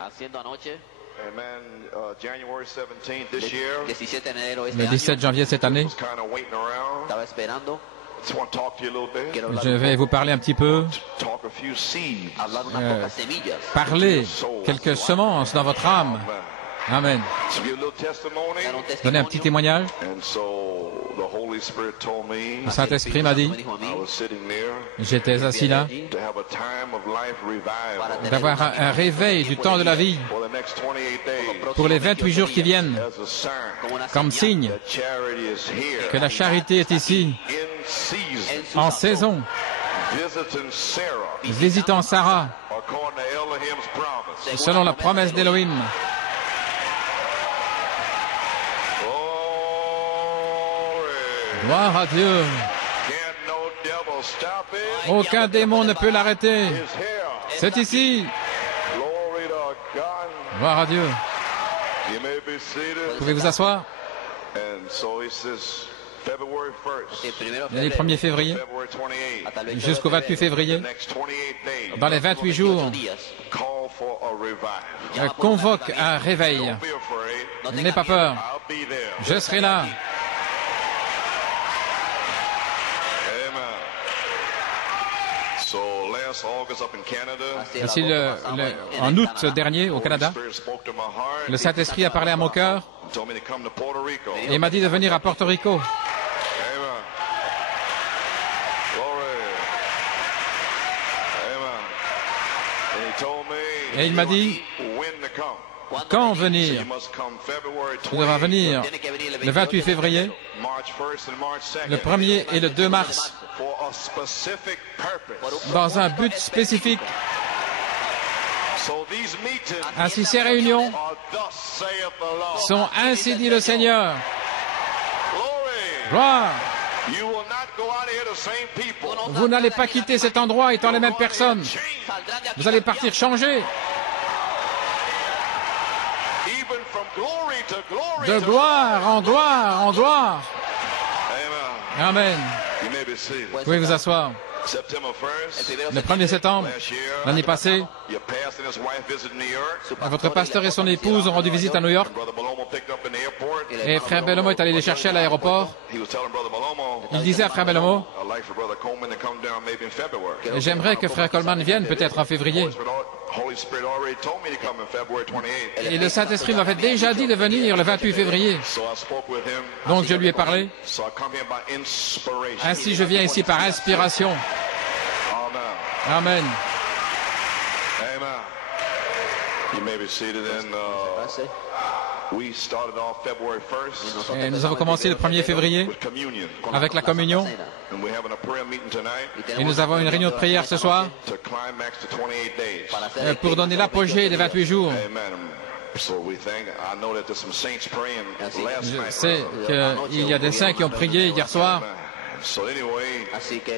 haciendo anoche, January 17 this year. 17 de enero este Le 17 janvier cette année. Was kind of waiting around. estaba esperando. Just want to talk to you a little bit. Quiero hablar Je un vais poco, vous parler un petit peu, Talk a few seeds. hablar unas pocas semillas. parler quelques semences dans votre âme. Amen. To give a little testimony. Dar un Donner un testimonio. petit témoignage. And so the Holy Spirit told me, Le Saint-Esprit m'a dit, Me dijo a mí, I was sitting there, j'étais assis là, to have a time of life revival d'avoir un réveil du temps de la vie for the next 28 days pour les 28 jours qui viennent, as a sign como una comme señal signe that charity is here que la charité est ici, in season. en saison, Visiting Sarah visitant Sarah, according to Elohim's promise. selon la promesse d'Élohim. Glory. Gloire à Dieu. Can't no devil stop it. Aucun démon ne peut l'arrêter. It's here. C'est ici. Glory to God. Gloire à Dieu. You may be seated. Pouvez vous asseoir. And so he says, February 1st, el primero Le 1er février February 28th, hasta el 28 jusqu'au 28 février, the next 28 days, dans les 28 jours, call for a revival. convoque un réveil. Don't be afraid. N'aie pas peur. I'll be there. Je serai là. Amen. So last August up in Canada, Ainsi, en août dernier, au Canada, Spirit spoke to my heart. le Saint-Esprit a parlé à mon cœur He told me to come to Puerto Rico. et m'a dit de venir à Porto Rico. Amen. Glory. Amen. And he told me Et il m'a dit when to come. quand So venir. you must come February Tu devras 20th, venir Tiene que venir le 28 février, March 1st and March 2nd le 1er et le 2 mars, for a specific purpose. dans un but spécifique. So these meetings Ainsi, ces réunions are thus saith the Lord. sont ainsi dit le Seigneur. Glory. Gloire. You will not go out of here the same people. Vous n'allez pas quitter cet endroit étant les mêmes personnes. Saldrán de aquí Vous allez partir changer Even from glory to glory. de to gloire en gloire en gloire. Amen. Amen. You may be seated. Vous pouvez vous asseoir. September 1st, Le 1er septembre, last year, l'année passée, your pastor and his wife visited New York. votre pasteur et son épouse ont rendu visite à New York Brother Balomo picked up in the airport. et frère Bellomo est allé les chercher à l'aéroport. He was telling Brother Balomo, Il disait à frère Bellomo, I'd like for Brother Coleman to come down maybe in February. j'aimerais que frère Coleman vienne peut-être en février. Holy Spirit already told me to come in February 28th. Et le Saint-Esprit m'avait déjà dit de venir le 28 février. So I spoke with him. Donc je lui ai parlé. So I come here by inspiration. Ainsi je viens ici par inspiration. Amen. Amen. Amen. You may be seated and we started off February 1st Et nous avons commencé le 1er février with communion. avec la communion. And we're having a prayer meeting tonight Et nous avons une réunion de prière ce soir to climax to 28 days. pour donner l'apogée des 28 jours. Amen. So we thank, I know that there's some saints praying last Je night. sais qu'il y a des saints qui ont prié hier soir. Amen. So anyway, Así que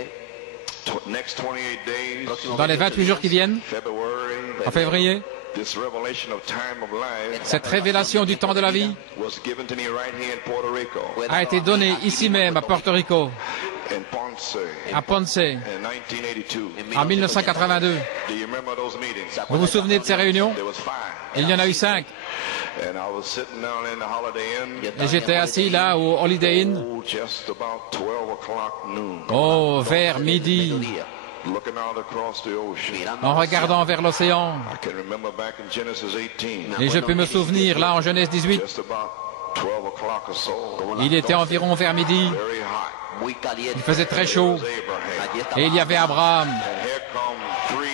next 28 days, Dans les 28 jours qui viennent, en February, février, this revelation of time of life cette révélation du temps de la vie was given to me right here in Puerto Rico, a été donnée ici même à Porto Rico, in Ponce, à Ponce, in 1982. en 1982. Do you remember those meetings? Vous vous souvenez de ces réunions? There was 5. Il y en a eu 5. And I was sitting down in the Holiday Inn, Et j'étais assis là au Holiday Inn, just about 12 o'clock noon, oh, vers midi, looking out across the ocean. en regardant vers l'océan. I can remember back in Genesis 18, Et je peux me souvenir, là en Genèse 18, just about 12 o'clock or so, il était environ vers midi, very hot. muy caliente. il faisait très chaud, Abraham. Allí estaba et il y avait Abraham. And here come 3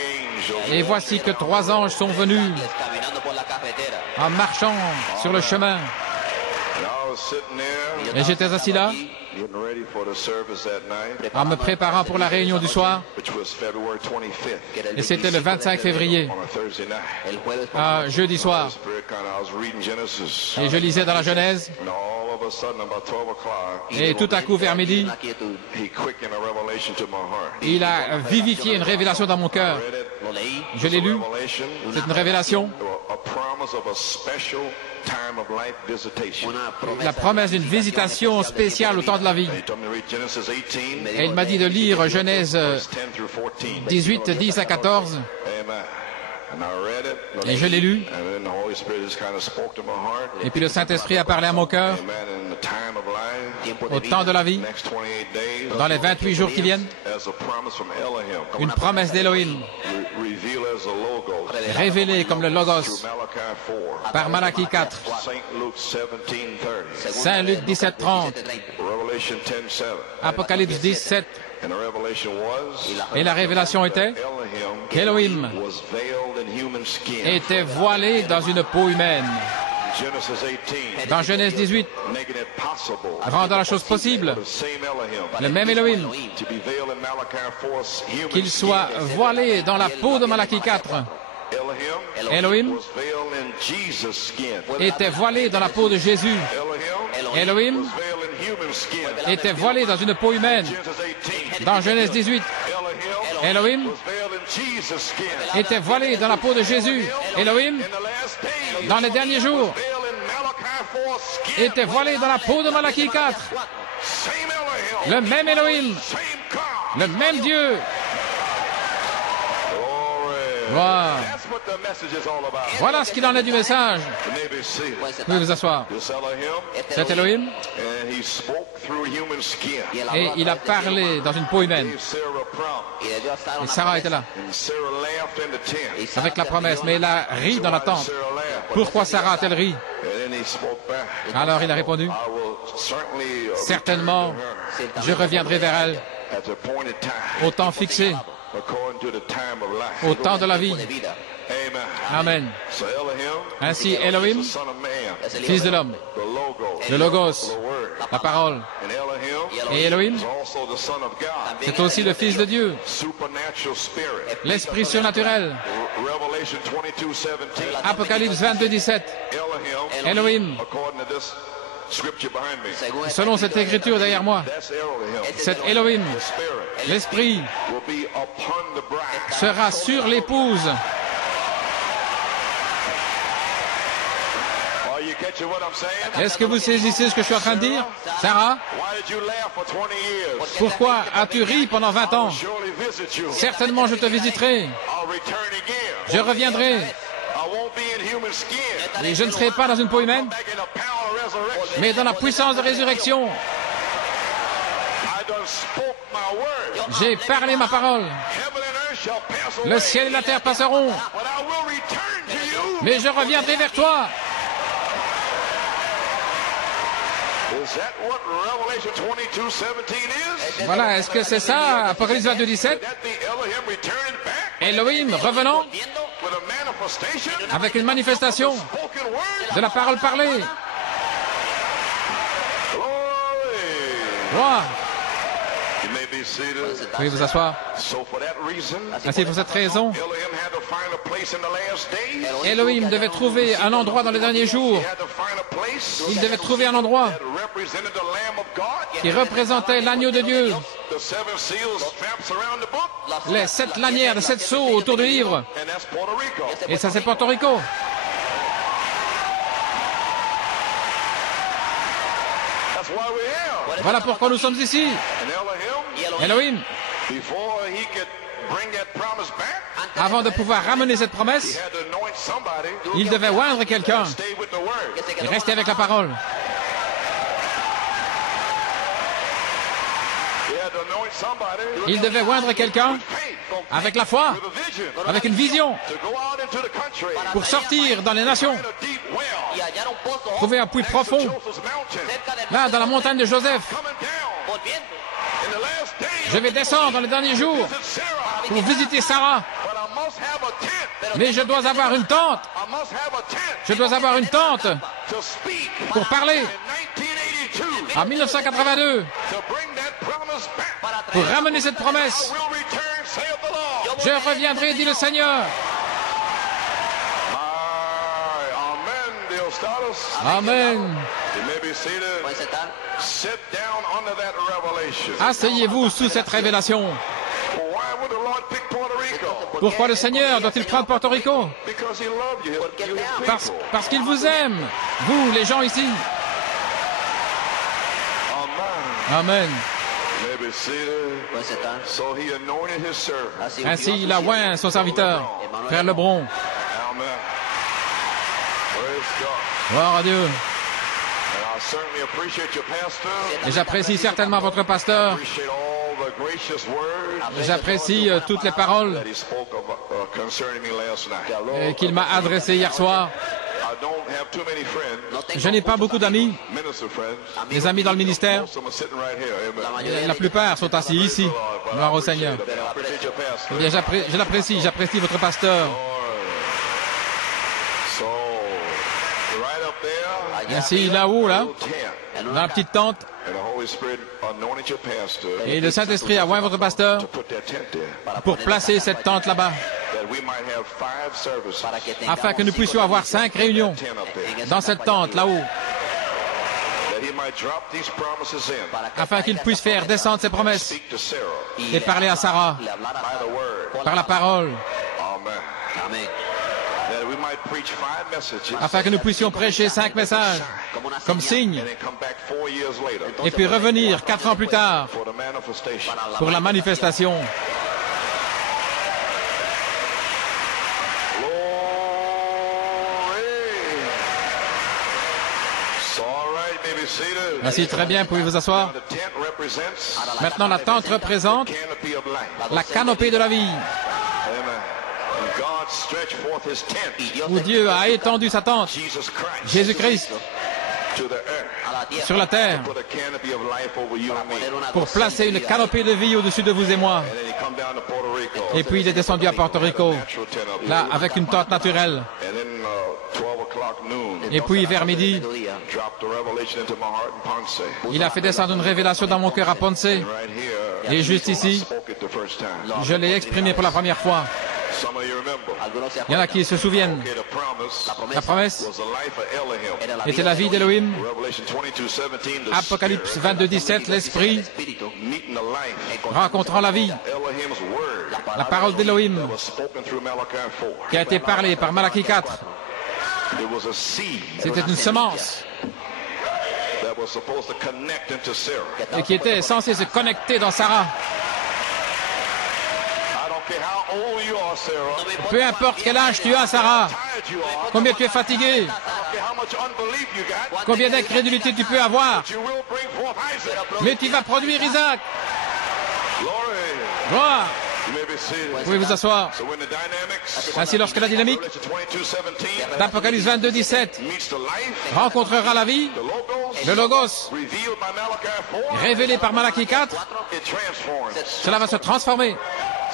angels. Et voici que 3 anges sont venus caminando por la cafetera. en marchant sur le chemin. And I was sitting there, Et j'étais assis là, getting ready for the service that night, en me préparant pour la réunion du soir, which was February 25th, et c'était le 25 février, on a Thursday night. El jueves jeudi soir. Spirit I was reading Genesis, Et je lisais dans la Genèse, and all of a sudden, about 12 o'clock, et tout à coup vers midi, una quietud. he quickened a revelation to my heart. il a vivifié une révélation dans mon cœur. Read it. Lo leí. Je l'ai lu, Revelation, c'est une révélation, a promise of a special time of life visitation. Una promesa la promesse d'une visitation spéciale au temps de la vie. He told me to read Genesis 18, Et il m'a dit de lire Genèse verse 10 through 14. 18, 10 à 14. Amen. And I read it. Et je l'ai lu. And then the Holy Spirit just kind of spoke to my heart. Et puis le Saint-Esprit a parlé à mon cœur. Amen. In the time of life, Tiempo Au de temps vida. de la vie, next 28 days, dans les 28 jours qui viennent, as a promise from Elohim, une promesse d'Élohim, revealed as a logo révélée comme le Logos through Malachi 4, par Malachie 4, St. Luke 17:30, Saint Luc 17, 30, Revelation 10:7. Apocalypse 17. And the revelation was Et la révélation était Elohim qu'Élohim was veiled in human skin. était voilé dans une peau humaine. Genesis 18, Dans Genèse 18, making it possible rendant la chose possible, for the same Elohim le même Élohim, to be veiled in Malachi 4's human qu'il skin. soit voilé dans la peau de Malachie 4, Elohim Elohim was veiled in Jesus' skin. était voilé dans la peau de Jésus. Elohim Was veiled in human skin. était voilé dans une peau humaine. Genesis 18, Dans Genèse 18, Elohim was veiled in Jesus' skin. était voilé dans la peau de Jésus. Elohim, In the last days, dans les derniers jours, veiled in Malachi 4's skin. était voilé dans la peau de Malachie 4. Same Elohim, Le même Elohim, same God. le même Dieu. Glory. Gloire. That's what the message is all about. Voilà ce qu'il en est du message. You may be seated. Pueden Vous pouvez vous sentar. asseoir. This Elohim, Cet Elohim, and he spoke through human skin. Y él et habló a il a través de su parlé dans une peau humaine. Gave Sarah a promise, y le dio a Sara Et una Sarah était promesa. là, and Sarah laughed in the tent. Y Sara avec la se promesse, rió mais en elle a ri dans la Why did tente. Sarah laugh? Pourquoi Sarah a-t-elle ri? And then he spoke back. Alors il a répondu, I will certainly certainement, return to her je reviendrai vers elle at the appointed time, au temps fixé, according to the time of life. au temps de la vie. de vida. Amen. Amen. So Elohim, Ainsi, is Elohim, the son of man, Es el hijo fils de del l'homme, the logo, le Logos, the word. la parole. And Elohim Et Elohim, is also the son of God, c'est aussi le Fils de Dieu, supernatural spirit. l'Esprit surnaturel. Revelation 22:17. Apocalypse 22, 17. Elohim, Elohim, according to this scripture behind me, Según esta selon cette écriture derrière moi, that's Elohim. cet Elohim, The spirit l'Esprit, will be upon the bride. sera sur l'épouse. Are you catching what I'm saying? Est-ce que vous saisissez ce que je suis en train de dire? Sarah, Why did you laugh for 20 years? pourquoi as-tu ri pendant 20 ans? Surely visit you. Certainement je te visiterai. I'll return again. Je reviendrai. I won't be in human skin. Et je ne serai pas dans une peau humaine, Back in the power of resurrection. mais dans la puissance de résurrection. I done spoke my word. J'ai parlé ma parole. Heaven and earth shall pass away. Le ciel et la terre passeront, But I will return to you. mais je reviendrai vers toi. Is that what Revelation 22:17 is? Voilà, est-ce que c'est ça, Apocalypse 22, 17? That the Elohim returned back Elohim revenant with a manifestation avec une manifestation spoken word? de la parole parlée. Glory. Gloire. You may be seated. Veuillez vous asseoir. So for that reason, Ainsi, pour cette raison, Elohim had to find a place in the last days. Elohim devait trouver un endroit dans les derniers jours. He had to find a place Il devait trouver un endroit that represented the Lamb of God. qui représentait l'agneau de Dieu. The seven seals straps around the book, Les 7 lanières, les 7 sceaux autour du livre. and that's Puerto Rico. Et ça, c'est Porto Rico. That's why we're here. Voilà pourquoi nous sommes ici. And Elohim, Elohim, before he could bring that promise back, avant de pouvoir ramener cette he promesse, had to anoint somebody il devait oindre quelqu'un to stay with the word. et rester avec la parole. He had to anoint somebody Il devait oindre quelqu'un faith, avec la foi, with a vision, avec une vision, to go out into the country, pour sortir dans les nations, find a deep well, Y hallar un pozo trouver un puits profond, Joseph's mountain, cerca del là, dans la montagne de Joseph. coming down volviendo. in the last days. Je vais descendre dans les derniers jours Visit Sarah, pour visiter Sarah, but I must have a tent. mais je dois avoir une tente. I must have a tent Je dois avoir une tente to speak pour parler in 1982 en 1982 to bring that promise back. pour ramener cette promesse. I will return, saith the Lord. Je reviendrai, dit le Seigneur. Amen, Diostatus. Amen. You may be seated. Pueden sentar. Sit down under that revelation. Asseyez-vous sous cette révélation. Why would the Lord pick Puerto Rico? Pourquoi le Seigneur doit-il prendre Porto Rico? Because he loved you, you his Parce, people. parce qu'il vous aime, vous, les gens ici. Amen. Amen. You may be seated. Pueden sentar. So he anointed his servant. Así Ainsi, ungió a il a su oint son serviteur, Frère Lebron, Amen. Praise God. Gloire à Dieu. And I certainly appreciate your pastor. Et j'apprécie certainement votre pasteur. Appreciate all the gracious words J'apprécie toutes les paroles that he spoke of, concerning me last night. qu'il m'a adressées hier soir. I don't have too many friends, Je n'ai pas beaucoup d'amis, minister friends. des amis dans le ministère. Most of them are sitting right here. Amen. La plupart sont assis ici. Gloire au Seigneur. I appreciate your pastor. Eh bien, je l'apprécie, j'apprécie votre pasteur. So, right up there, Ainsi, là-haut, là, tent. dans la petite tente, And the Holy Spirit anointed your pastor et le Saint-Esprit a oint votre pasteur to put that tent there, pour placer cette tente là-bas, that we might have 5 services. afin que nous puissions avoir 5 réunions Tent up there, dans cette tente là-haut, that he might drop these promises in, afin qu'il puisse faire descendre ses promesses speak to Sarah et parler à Sarah by the word. par la parole, Amen. Amén. That we might preach 5 messages afin que nous puissions prêcher 5 messages comme signe, and then come back 4 years later et puis revenir 4 ans plus tard for the manifestation. pour la manifestation. Glory. So, all right, maybe seated. Ainsi, très bien, pouvez vous asseoir. Now, the tent represents Maintenant, la tente représente canopy of life. la canopée de la vie, Amen. And God stretched forth his tent, où Dieu a étendu sa tente, Jesus Christ, Jésus-Christ, to the earth, sur la terre, put a canopy of life over you and me. pour placer une canopée de vie au-dessus de vous et moi. And then he come down to Puerto Rico. Et puis il est descendu à Porto Rico, Natural tent up là, there. avec une tente naturelle. And then 12 o'clock noon, Et puis vers midi, dropped the revelation into my heart in Ponce. il a fait descendre une révélation dans mon cœur à Ponce. Right here, Et juste I ici, spoke it the first time. je l'ai exprimé pour la première fois. Some of you remember. Il y en a qui se souviennent. Okay, the promise La promesse was the life of Elohim. était la vie d'Élohim. Revelation 22:17, the Apocalypse Spirit 22, 17, l'Esprit meeting the life. rencontrant la vie. Elohim's word La parole d'Élohim was spoken through Malachi 4. qui a été parlée par Malachie 4. It was a seed C'était une semence that was supposed to connect into Sarah. et qui était censée se connecter dans Sarah. I don't care how old you are, Sarah. Peu importe quel âge tu as, Sarah, Tired you are. combien tu es fatigué, I don't care how much unbelief you got. combien d'incrédulité tu peux avoir, You will bring forth Isaac. mais tu vas produire Isaac. Glory. Gloire. You may be seated. Vous pouvez vous asseoir. So when the dynamics, Ainsi, lorsque la dynamique Revelation 22:17 d'Apocalypse 22, 17 meets the life, rencontrera la vie, the logos, le Logos, revealed by Malachi 4, révélé par Malachie 4, it transforms. cela va se transformer.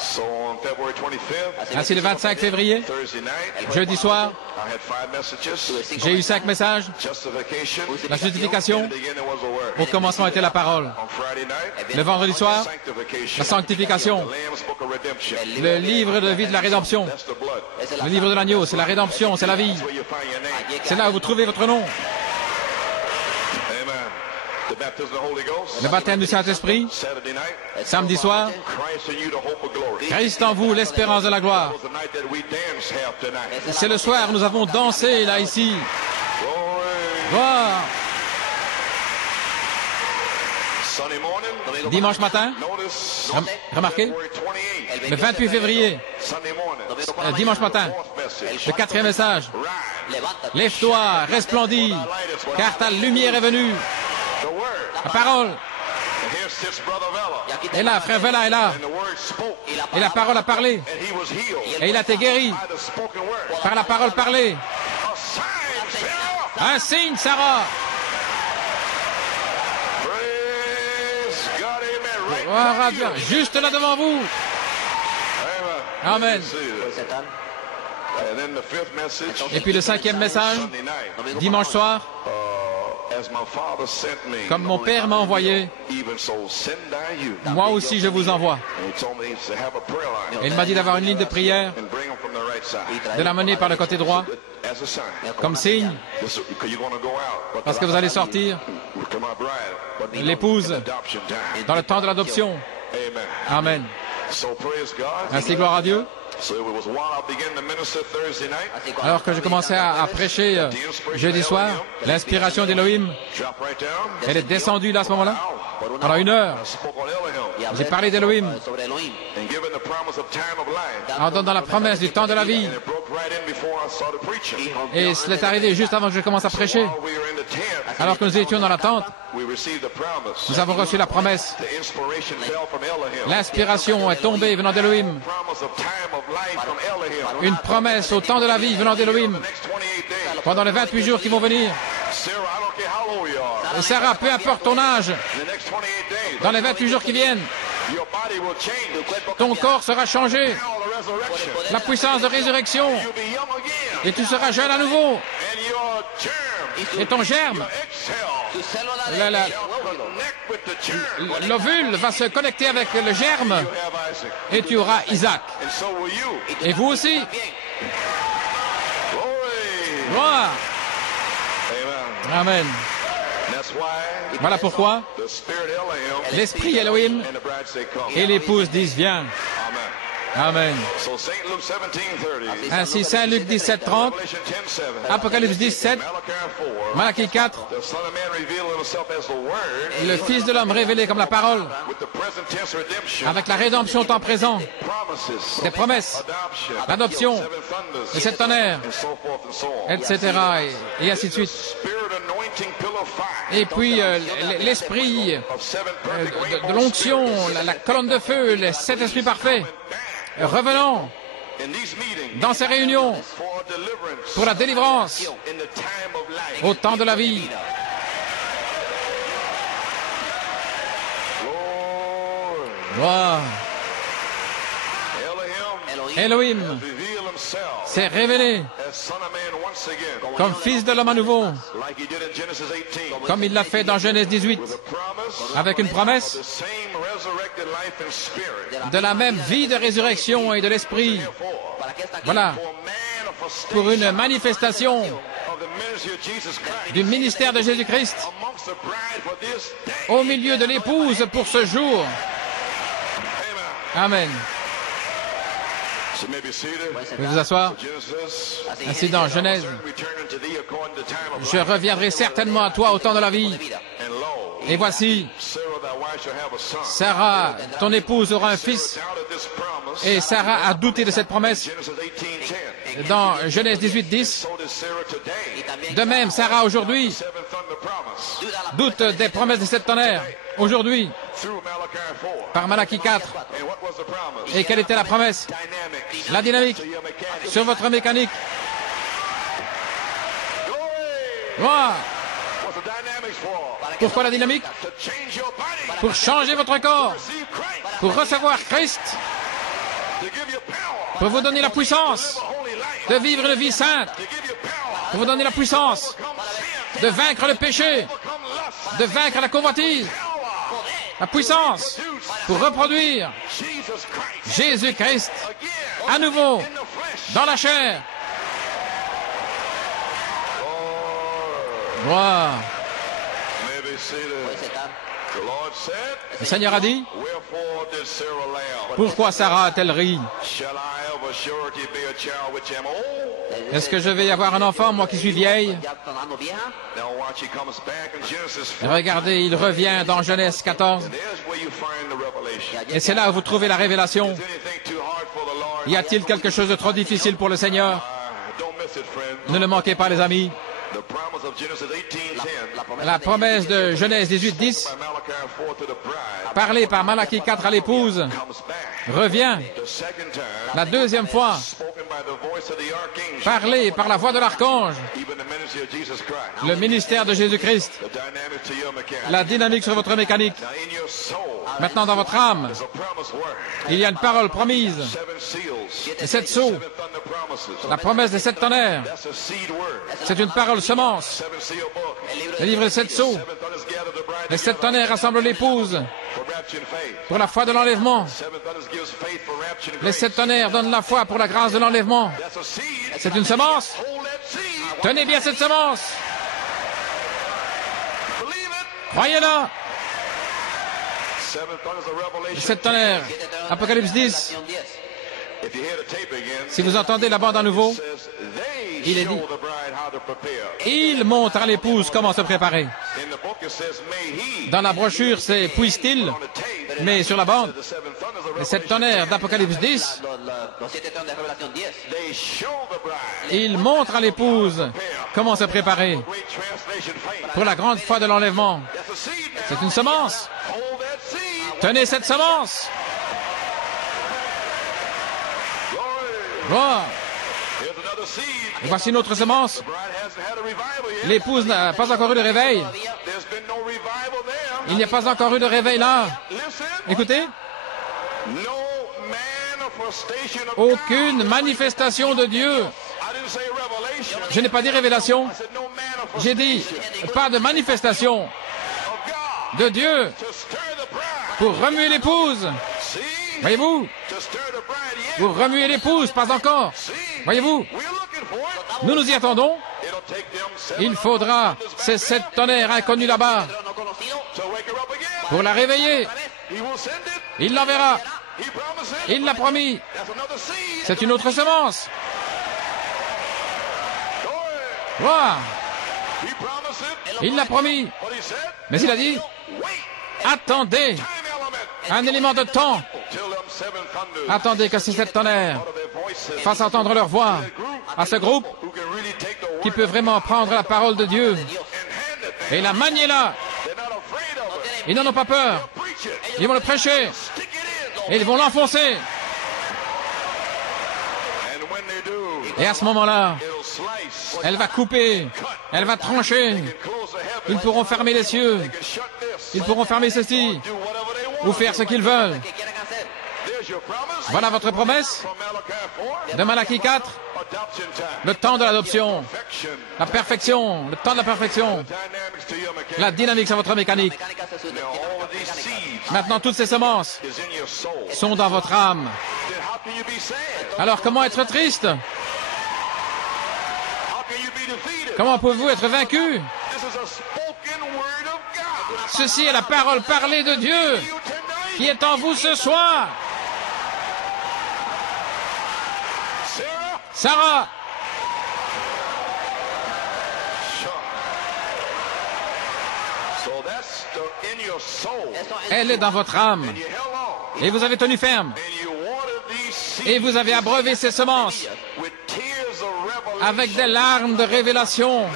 So on February 25th, Ainsi, le 25 février, Thursday night, jeudi soir, I had 5 messages. j'ai eu 5 messages. Justification. La justification, In the beginning was the word. au commencement était la parole. On Friday night, Le vendredi soir, sanctification. la sanctification, The Lamb's Book of Redemption. le livre de vie de la rédemption, That's the blood. le livre de l'agneau, c'est la rédemption, c'est la vie. That's where you find your name. C'est là où vous trouvez votre nom. Amen. The baptism of the Holy Ghost. Le baptême du Saint-Esprit, Saturday night. samedi soir, Christ in you, the hope of glory. Christ en vous, l'espérance de la gloire. That was the night that we danced half tonight. C'est le soir, nous avons dansé là, ici. Glory. Gloire. Sunday morning. Dimanche matin, Notice. remarquez, February 28th. le 28 février, Sunday morning. dimanche matin, Fourth message. le 4e message. Rise. Lève-toi, resplendis, car ta lumière est venue. The word. La parole. And here sits Brother Vela. Et là, frère Vela est là. And the word spoke. Et la parole a parlé. And he was healed. Et il a été guéri By the spoken word. par la parole parlée. A sign, Sarah. Un signe, Sarah. Praise God. Amen. Right Gloire à now, Dieu. Juste là devant vous. Amen. Amen. And then the fifth message. Et puis le 5e message, Sunday night. dimanche soir, As my Father sent me, comme mon Père m'a envoyé, even so send I you. moi aussi je vous envoie. And he told me to have a prayer line Et il m'a dit d'avoir une ligne de prière, and bring them from the right side de la mener par le côté droit, as a sign. comme signe, Because you're going to go out. But parce que vous allez sortir to my bride. But l'épouse adoption time. dans le temps de l'adoption. Amen. Amen. So praise God. Ainsi, gloire à Dieu. So it was while I began to minister Thursday night. Alors que je commençais à prêcher jeudi soir, l'inspiration d'Élohim, Drop right down. elle est descendue là à ce moment-là, pendant 1 heure. I spoke on Elohim J'ai parlé d'Élohim, and given the promise of time of life. en donnant la promesse du temps de la vie. And it broke right in Et cela est arrivé juste avant que je commence à prêcher. Alors que nous étions dans la tente, nous avons reçu la promesse. L'inspiration est tombée venant d'Elohim. Une promesse au temps de la vie venant d'Elohim. Pendant les 28 jours qui vont venir. Et Sarah, peu importe ton âge, dans les 28 jours qui viennent, ton corps sera changé. La puissance de résurrection. Et tu seras jeune à nouveau. Et ton germe, l'ovule va se connecter avec le germe. Et tu auras Isaac. Et vous aussi. Gloire. Amen. Voilà pourquoi l'esprit Elohim et l'épouse disent viens. Amen. Ainsi, Saint Luc 17:30, Apocalypse 17, Malachie 4, le Fils de l'homme révélé comme la parole, avec la rédemption au temps présent, des promesses, l'adoption, les 7 tonnerres, etc. Et ainsi de suite. Et puis l'esprit de l'onction, la colonne de feu, les 7 esprits parfaits. Revenons dans ces réunions pour la délivrance au temps de la vie. Gloire. Elohim s'est révélé comme fils de l'homme à nouveau, comme il l'a fait dans Genèse 18, avec une promesse de la même vie de résurrection et de l'esprit. Voilà, pour une manifestation du ministère de Jésus-Christ au milieu de l'épouse pour ce jour. Amen. Vous pouvez vous asseoir. Ainsi dans Genèse, je reviendrai certainement à toi au temps de la vie. Et voici, Sarah, ton épouse, aura un fils. Et Sarah a douté de cette promesse. Dans Genèse 18:10, de même, Sarah aujourd'hui doute des promesses des 7 tonnerres. Aujourd'hui, par Malachie 4. Et quelle était la promesse? La dynamique sur votre mécanique. Gloire. Pourquoi la dynamique? Pour changer votre corps, pour recevoir Christ, pour vous donner la puissance de vivre une vie sainte, pour vous donner la puissance de vaincre le péché, de vaincre la convoitise, la puissance pour reproduire Jésus-Christ à nouveau dans la chair. Gloire. Le Seigneur a dit, pourquoi Sarah a-t-elle ri? Est-ce que je vais y avoir un enfant, moi qui suis vieille? Regardez, il revient dans Genèse 14. Et c'est là où vous trouvez la révélation. Y a-t-il quelque chose de trop difficile pour le Seigneur? Ne le manquez pas, les amis. La promesse de Genèse 18:10, parlée par Malachie 4 à l'épouse, revient. La deuxième fois, parlée par la voix de l'archange, le ministère de Jésus-Christ, la dynamique sur votre mécanique. Maintenant, dans votre âme, il y a une parole promise. Les 7 sceaux, la promesse des 7 tonnerres, c'est une parole semence. Le livre des 7 sceaux, les 7 tonnerres rassemblent l'épouse pour la foi de l'enlèvement. Les 7 tonnerres donnent la foi pour la grâce de l'enlèvement. C'est une semence. Tenez bien cette semence. Croyez-la. Les 7 tonnerres, Apocalypse 10. Si vous entendez la bande à nouveau, il est dit, il montre à l'épouse comment se préparer. Dans la brochure, c'est puisse-t-il, mais sur la bande, les 7 tonnerres d'Apocalypse 10, ils montrent à l'épouse comment se préparer pour la grande foi de l'enlèvement. C'est une semence. Tenez cette semence. Gloire. Et voici une autre semence. L'épouse n'a pas encore eu de réveil. Il n'y a pas encore eu de réveil là. Écoutez. Aucune manifestation de Dieu. Je n'ai pas dit révélation. J'ai dit pas de manifestation de Dieu pour remuer l'épouse. Voyez-vous? Pour remuer l'épouse, pas encore. Voyez-vous? Nous nous y attendons. Il faudra ces 7 tonnerres inconnus là-bas pour la réveiller. Il l'enverra. Il l'a promis. C'est une autre semence. Gloire. Il l'a promis. Mais il a dit, attendez un élément de temps. Attendez que ces 7 tonnerres fassent entendre leur voix à ce groupe qui peut vraiment prendre la parole de Dieu et la manier là. Ils n'en ont pas peur. Ils vont le prêcher et ils vont l'enfoncer. Et à ce moment-là, elle va couper, elle va trancher. Ils pourront fermer les cieux. Ils pourront fermer ceci ou faire ce qu'ils veulent. Voilà votre promesse de Malachie 4. Le temps de l'adoption, la perfection, le temps de la perfection, la dynamique sur votre mécanique. Maintenant, toutes ces semences sont dans votre âme. Alors, comment être triste? Comment pouvez-vous être vaincu? Ceci est la parole parlée de Dieu qui est en vous ce soir. Sarah. Elle est dans votre âme. Et vous avez tenu ferme. Et vous avez abreuvé ces semences avec des larmes de révélation.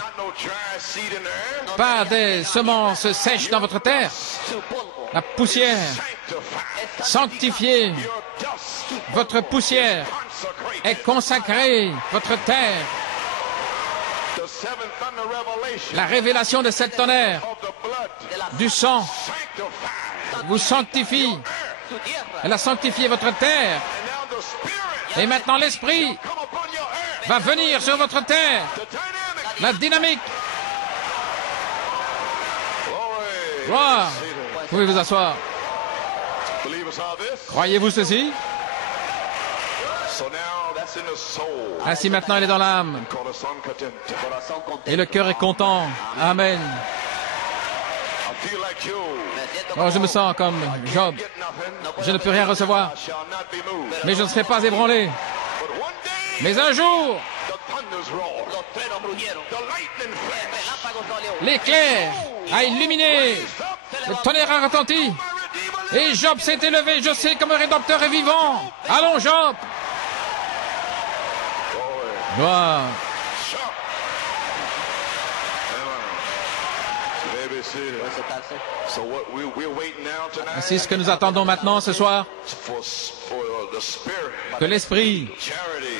Pas des semences sèches dans votre terre. La poussière sanctifiée. Votre poussière est consacrée. Votre terre. La révélation de 7 tonnerres du sang vous sanctifie. Elle a sanctifié votre terre. Et maintenant l'Esprit va venir sur votre terre. La dynamique. Gloire. Vous pouvez vous asseoir. Croyez-vous ceci? Ainsi maintenant elle est dans l'âme. Et le cœur est content. Amen. Oh, je me sens comme Job. Je ne peux rien recevoir. Mais je ne serai pas ébranlé. Mais un jour, l'éclair a illuminé, le tonnerre a retenti, et Job s'est élevé. Je sais que mon Rédempteur est vivant. Allons, Job. Gloire. Ainsi, ce que nous attendons maintenant ce soir, que l'Esprit,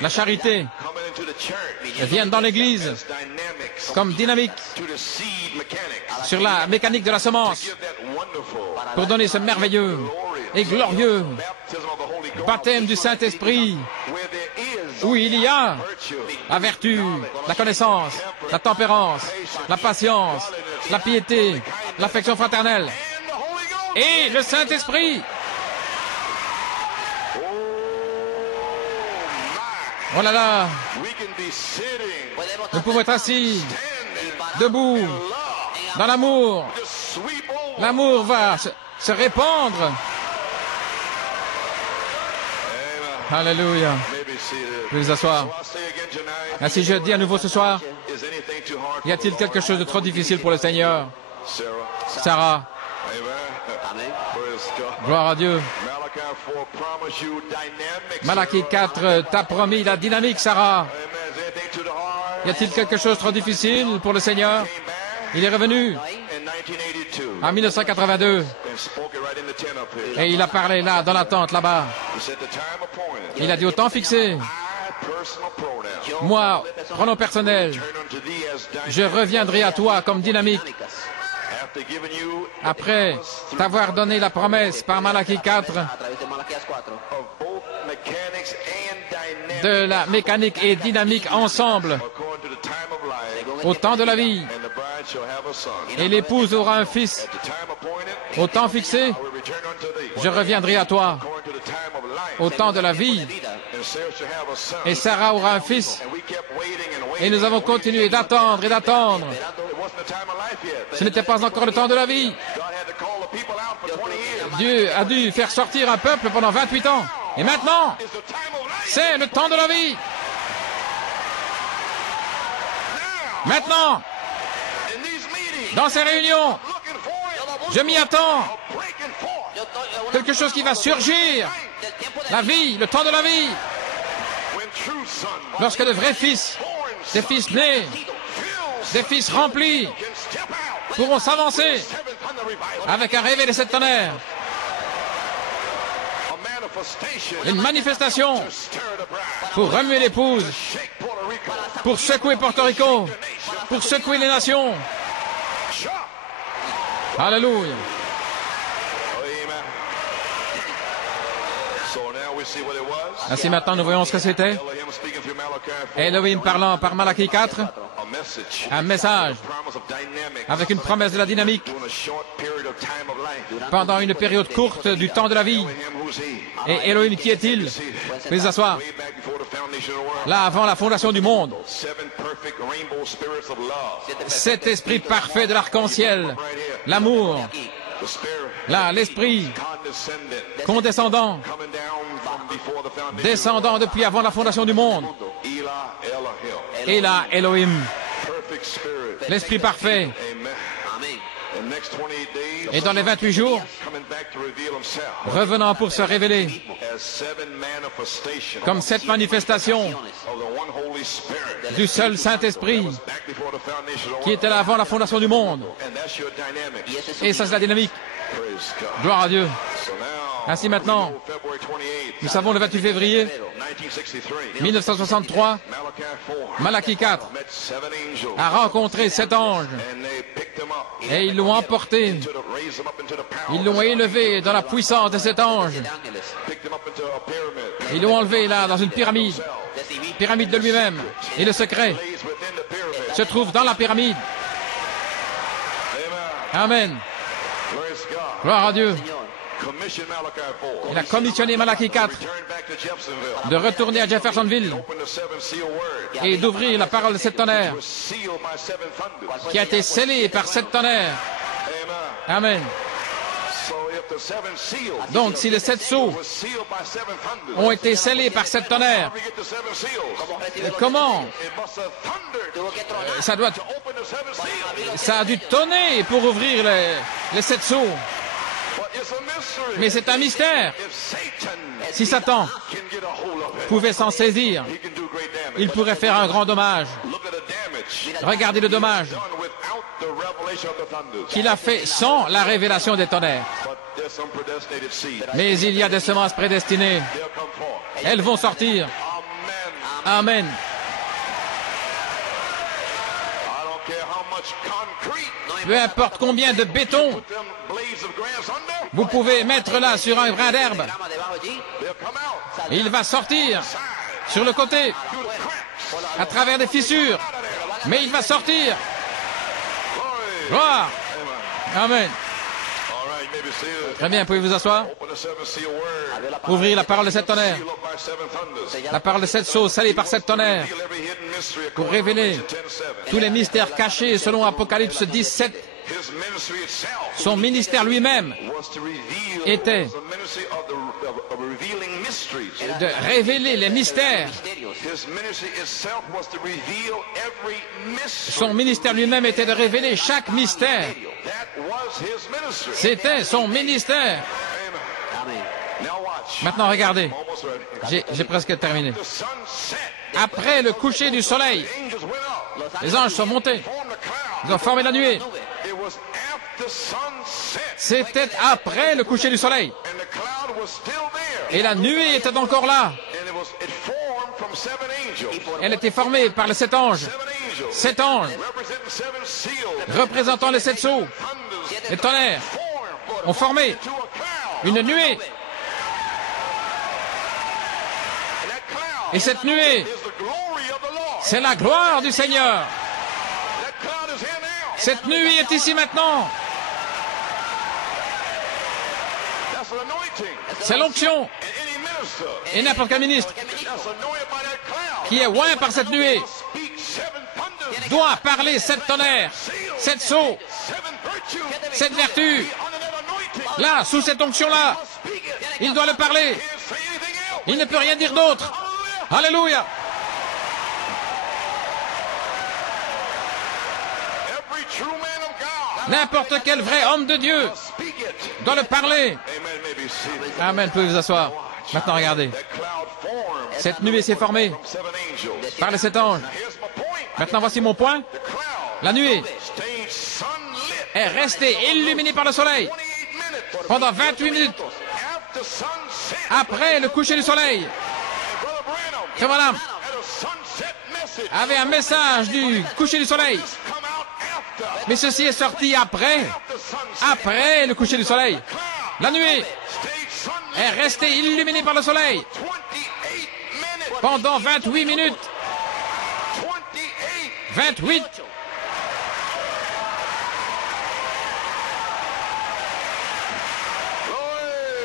la charité, viennent dans l'Église comme dynamique sur la mécanique de la semence pour donner ce merveilleux et glorieux baptême du Saint-Esprit où il y a la vertu, la connaissance, la tempérance, la patience, la piété, l'affection fraternelle et le Saint-Esprit. Oh là là, nous pouvons être assis, debout, dans l'amour. L'amour va se répandre. Alléluia. Vous pouvez vous asseoir. Ainsi, je dis à nouveau ce soir, y a-t-il quelque chose de trop difficile pour le Seigneur? Sarah. Gloire à Dieu. Malachie 4 t'a promis la dynamique, Sarah. Y a-t-il quelque chose de trop difficile pour le Seigneur? Il est revenu en 1982 et il a parlé là, dans la tente, là-bas. Il a dit au temps fixé, moi, pronom personnel, je reviendrai à toi comme dynamique. Après t'avoir donné la promesse par Malachie 4 de la mécanique et dynamique ensemble au temps de la vie, et l'épouse aura un fils au temps fixé, je reviendrai à toi au temps de la vie, et Sarah aura un fils. Et nous avons continué d'attendre et d'attendre. Ce n'était pas encore le temps de la vie. Dieu a dû faire sortir un peuple pendant 28 ans. Et maintenant, c'est le temps de la vie. Maintenant, dans ces réunions, je m'y attends. Quelque chose qui va surgir. La vie, le temps de la vie. Lorsque de vrais fils, des fils nés, des fils remplis, pourront s'avancer avec un réveil de sept tonnerres. Une manifestation pour remuer l'épouse, pour secouer Porto Rico, pour secouer les nations. Alléluia. Ainsi maintenant nous voyons ce que c'était. Elohim parlant par Malachie 4, un message avec une promesse de la dynamique pendant une période courte du temps de la vie. Et Elohim, qui est-il? Veuillez vous asseoir. Là, avant la fondation du monde, cet esprit parfait de l'arc-en-ciel, l'amour, là, l'esprit condescendant, descendant depuis avant la fondation du monde. Et là, Elohim, l'esprit parfait. Et dans les 28 jours, revenant pour se révéler comme cette manifestation du seul Saint-Esprit qui était là avant la fondation du monde. Et ça, c'est la dynamique. Gloire à Dieu. Ainsi maintenant, nous savons le 28 février 1963, Malachie 4 a rencontré 7 anges et ils l'ont emporté. Ils l'ont élevé dans la puissance de cet ange. Ils l'ont enlevé là dans une pyramide de lui-même. Et le secret se trouve dans la pyramide. Amen. Gloire à Dieu. Il a commissionné Malachie 4 de retourner à Jeffersonville et d'ouvrir la parole de 7 tonnerres qui a été scellée par 7 tonnerres. Amen. Donc, si les 7 sceaux ont été scellés par 7 tonnerres, comment ça a dû tonner pour ouvrir les 7 sceaux. Mais c'est un mystère. Si Satan pouvait s'en saisir, il pourrait faire un grand dommage. Regardez le dommage qu'il a fait sans la révélation des tonnerres. Mais il y a des semences prédestinées. Elles vont sortir. Amen. Peu importe combien de béton vous pouvez mettre là sur un brin d'herbe, il va sortir sur le côté, à travers des fissures, mais il va sortir. Gloire. Amen. Très bien, pouvez-vous vous asseoir? Ouvrir la parole de 7 tonnerres. La parole de 7 sceaux scellée par 7 tonnerres pour révéler tous les mystères cachés selon Apocalypse 17. Son ministère lui-même était de révéler les mystères. Son ministère lui-même était de révéler chaque mystère. C'était son ministère. Maintenant, regardez. J'ai presque terminé. Après le coucher du soleil, les anges sont montés. Ils ont formé la nuée. C'était après le coucher du soleil. Et la nuée était encore là. Elle était formée par les 7 anges. 7 anges, représentant les 7 sceaux, les tonnerres, ont formé une nuée. Et cette nuée, c'est la gloire du Seigneur. Cette nuée est ici maintenant. C'est l'onction. Et n'importe quel ministre qui est oint par cette nuée doit parler 7 tonnerres, 7 sceaux, 7 vertus. Là, sous cette onction-là, il doit le parler. Il ne peut rien dire d'autre. Alléluia. N'importe quel vrai homme de Dieu doit le parler. Amen, pouvez vous asseoir. Maintenant, regardez. Cette nuée s'est formée par les 7 anges. Maintenant, voici mon point. La nuée est restée illuminée par le soleil pendant 28 minutes après le coucher du soleil. Frère Branham avait un message du coucher du soleil. Mais ceci est sorti après le coucher du soleil. La nuée est restée illuminée par le soleil pendant 28 minutes. 28.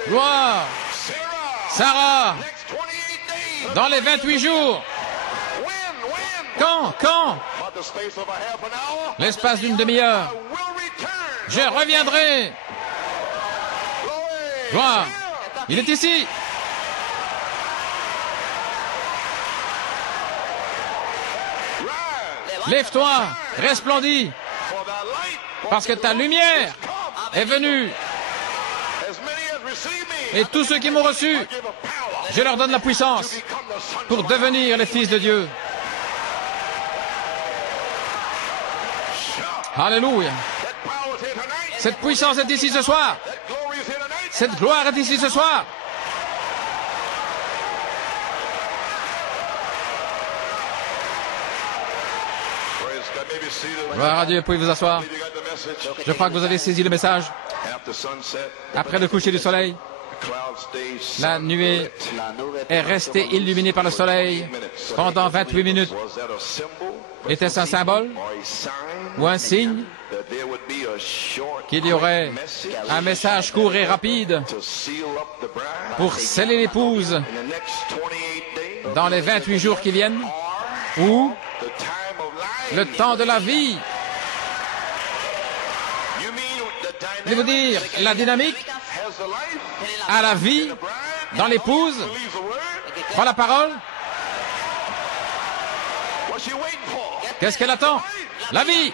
Gloire. Sarah, dans les 28 jours. Quand l'espace d'une demi-heure. Je reviendrai. Gloire. Il est ici. Lève-toi, resplendis, parce que ta lumière est venue. Et tous ceux qui m'ont reçu, je leur donne la puissance pour devenir les fils de Dieu. Alléluia. Cette puissance est ici ce soir. Cette gloire est ici ce soir. Gloire à Dieu, pouvez vous asseoir. Je crois que vous avez saisi le message. Après le coucher du soleil, la nuée est restée illuminée par le soleil pendant 28 minutes. Était-ce un symbole ou un signe qu'il y aurait un message court et rapide pour sceller l'épouse dans les 28 jours qui viennent, ou le temps de la vie? Je vais vous dire, la dynamique à la vie dans l'épouse prend la parole. Qu'est-ce qu'elle attend? La vie.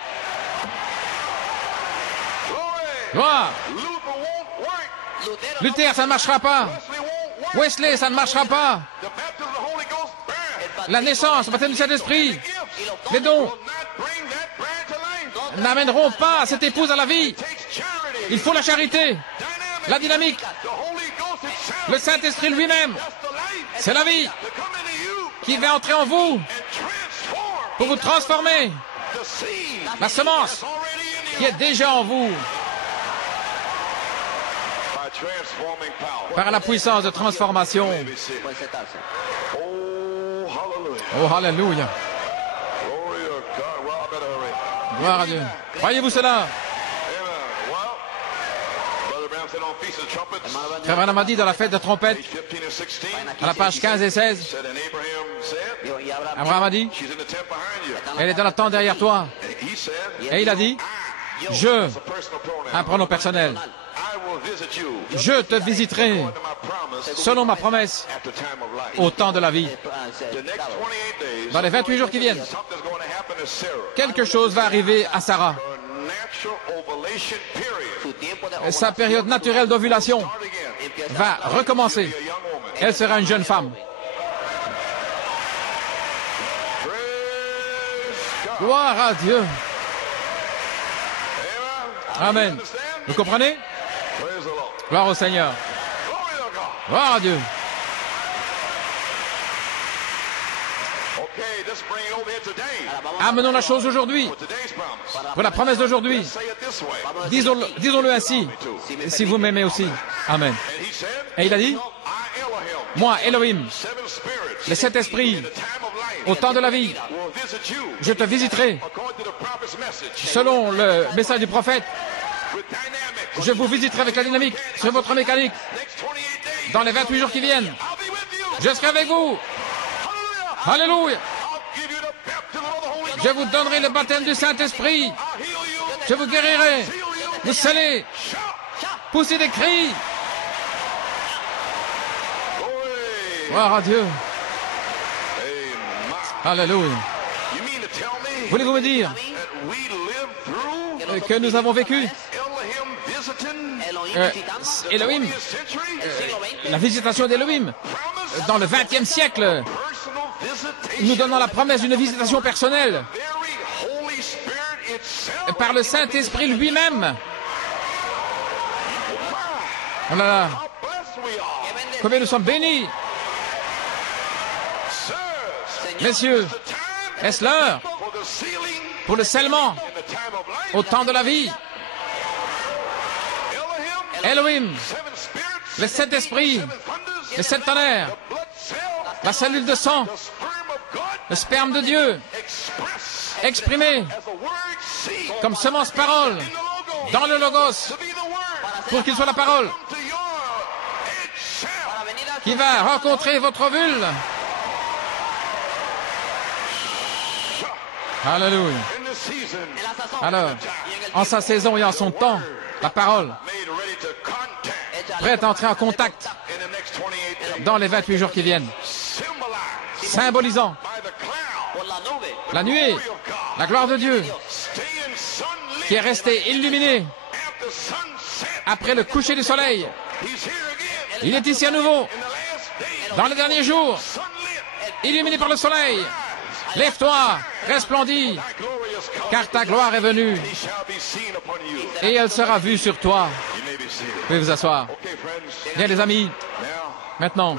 Gloire. Luther, ça ne marchera pas. Wesley, ça ne marchera pas. La naissance, le baptême du Saint-Esprit, les dons n'amèneront pas cette épouse à la vie. Il faut la charité, la dynamique, le Saint-Esprit lui-même. C'est la vie qui va entrer en vous pour vous transformer. La semence qui est déjà en vous par la puissance de transformation. Oh, hallelujah. Gloire à Dieu. Croyez-vous cela? Frère Branham a dit dans la fête de trompette, à la page 15 et 16, Abraham a dit, elle est dans la tente derrière toi. Et il a dit, un pronom personnel, je te visiterai selon ma promesse au temps de la vie. Dans les 28 jours qui viennent, quelque chose va arriver à Sarah. Sa période naturelle d'ovulation va recommencer. elle sera une jeune femme. Gloire à Dieu. Amen. Vous comprenez? Gloire au Seigneur. Gloire à Dieu. Amenons la chose aujourd'hui, pour la promesse d'aujourd'hui. Disons-le ainsi, si vous m'aimez aussi. Amen. Et il a dit, moi, Elohim, les 7 esprits, au temps de la vie, je te visiterai. Selon le message du prophète, je vous visiterai avec la dynamique sur votre mécanique. Dans les 28 jours qui viennent, je serai avec vous. Alléluia. Je vous donnerai le baptême du Saint-Esprit. Je vous guérirai. Vous scellez. Poussez des cris. Gloire à Dieu. Alléluia. Voulez-vous me dire que nous avons vécu Elohim, la visitation d'Elohim dans le 20e siècle, nous donnons la promesse d'une visitation personnelle par le Saint-Esprit lui-même. Oh là là, combien nous sommes bénis. Messieurs, est-ce l'heure pour le scellement au temps de la vie? Elohim, les 7 esprits, les 7 tonnerres, la cellule de sang, le sperme de Dieu, exprimé comme semence parole dans le Logos, pour qu'il soit la parole qui va rencontrer votre ovule. Alléluia. Alors, en sa saison et en son temps, la parole prête à entrer en contact dans les 28 jours qui viennent, symbolisant la nuée, la gloire de Dieu, qui est restée illuminée après le coucher du soleil. Il est ici à nouveau, dans les derniers jours, illuminé par le soleil. Lève-toi, resplendis, car ta gloire est venue, et elle sera vue sur toi. Vous pouvez vous asseoir. Bien, les amis, maintenant,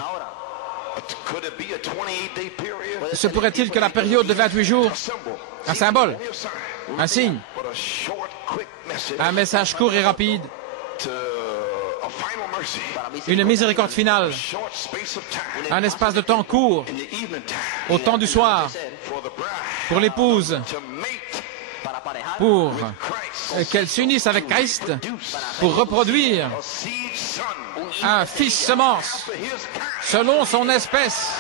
se pourrait-il que la période de 28 jours, un symbole, un signe, un message court et rapide, une miséricorde finale, un espace de temps court, au temps du soir, pour l'épouse, pour qu'elle s'unisse avec Christ, pour reproduire un fils semence, selon son espèce.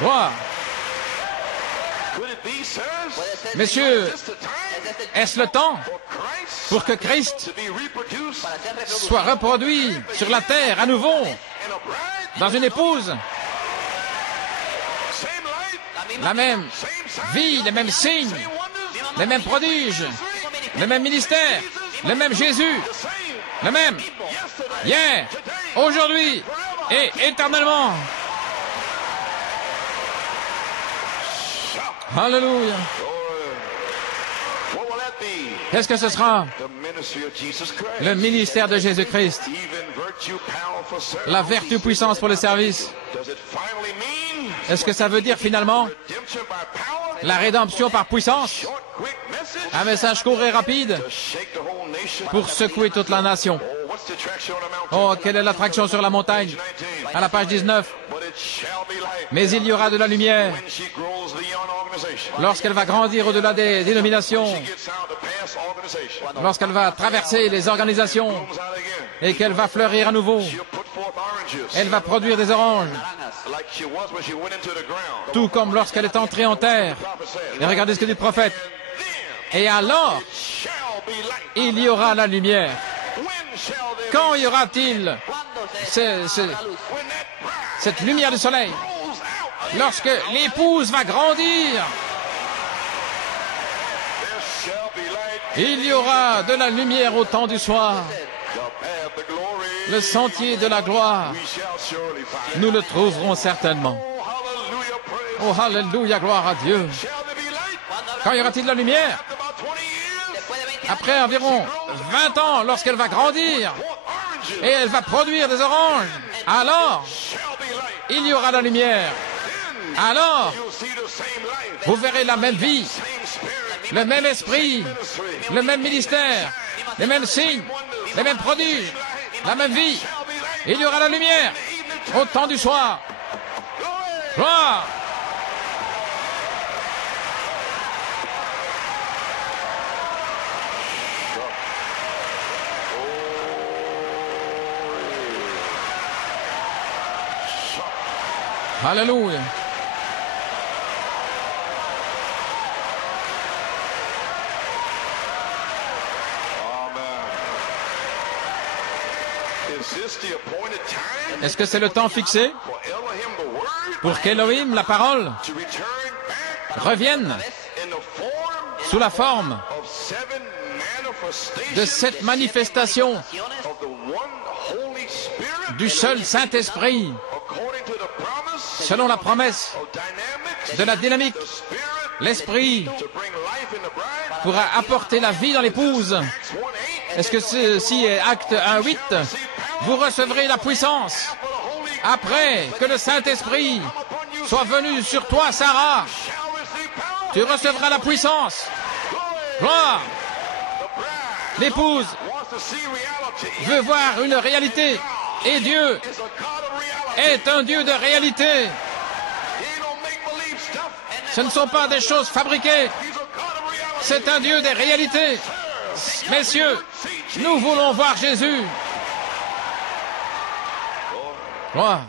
Gloire. Messieurs, est-ce le temps pour que Christ soit reproduit sur la terre à nouveau dans une épouse? La même vie, les mêmes signes, les mêmes prodiges, le même ministère, le même Jésus, le même hier, aujourd'hui et éternellement. Alléluia. Qu'est-ce que ce sera? Le ministère de Jésus-Christ. La vertu puissance pour le service. Est-ce que ça veut dire finalement la rédemption par puissance? Un message court et rapide pour secouer toute la nation. Oh, quelle est l'attraction sur la montagne? À la page 19. Mais il y aura de la lumière lorsqu'elle va grandir au-delà des dénominations, lorsqu'elle va traverser les organisations et qu'elle va fleurir à nouveau. Elle va produire des oranges, tout comme lorsqu'elle est entrée en terre. Et regardez ce que dit le prophète. Et alors, il y aura la lumière. Quand y aura-t-il cette lumière du soleil? Lorsque l'épouse va grandir, il y aura de la lumière au temps du soir. Le sentier de la gloire, nous le trouverons certainement. Oh, alléluia, gloire à Dieu. Quand y aura-t-il de la lumière? Après environ 20 ans, lorsqu'elle va grandir et elle va produire des oranges, alors il y aura la lumière. Alors, vous verrez la même vie, le même esprit, le même ministère, les mêmes signes, les mêmes prodiges, la même vie. Il y aura la lumière au temps du soir. Gloire! Alléluia. Est-ce que c'est le temps fixé pour qu'Élohim, la parole, revienne sous la forme de cette manifestation du seul Saint-Esprit, selon la promesse de la dynamique? L'Esprit pourra apporter la vie dans l'épouse. Est-ce que ceci est Acte 1:8? Vous recevrez la puissance après que le Saint-Esprit soit venu sur toi, Sarah. Tu recevras la puissance. Gloire! L'épouse veut voir une réalité et Dieu est un Dieu de réalité. Ce ne sont pas des choses fabriquées. C'est un Dieu des réalités. Messieurs, nous voulons voir Jésus. Gloire.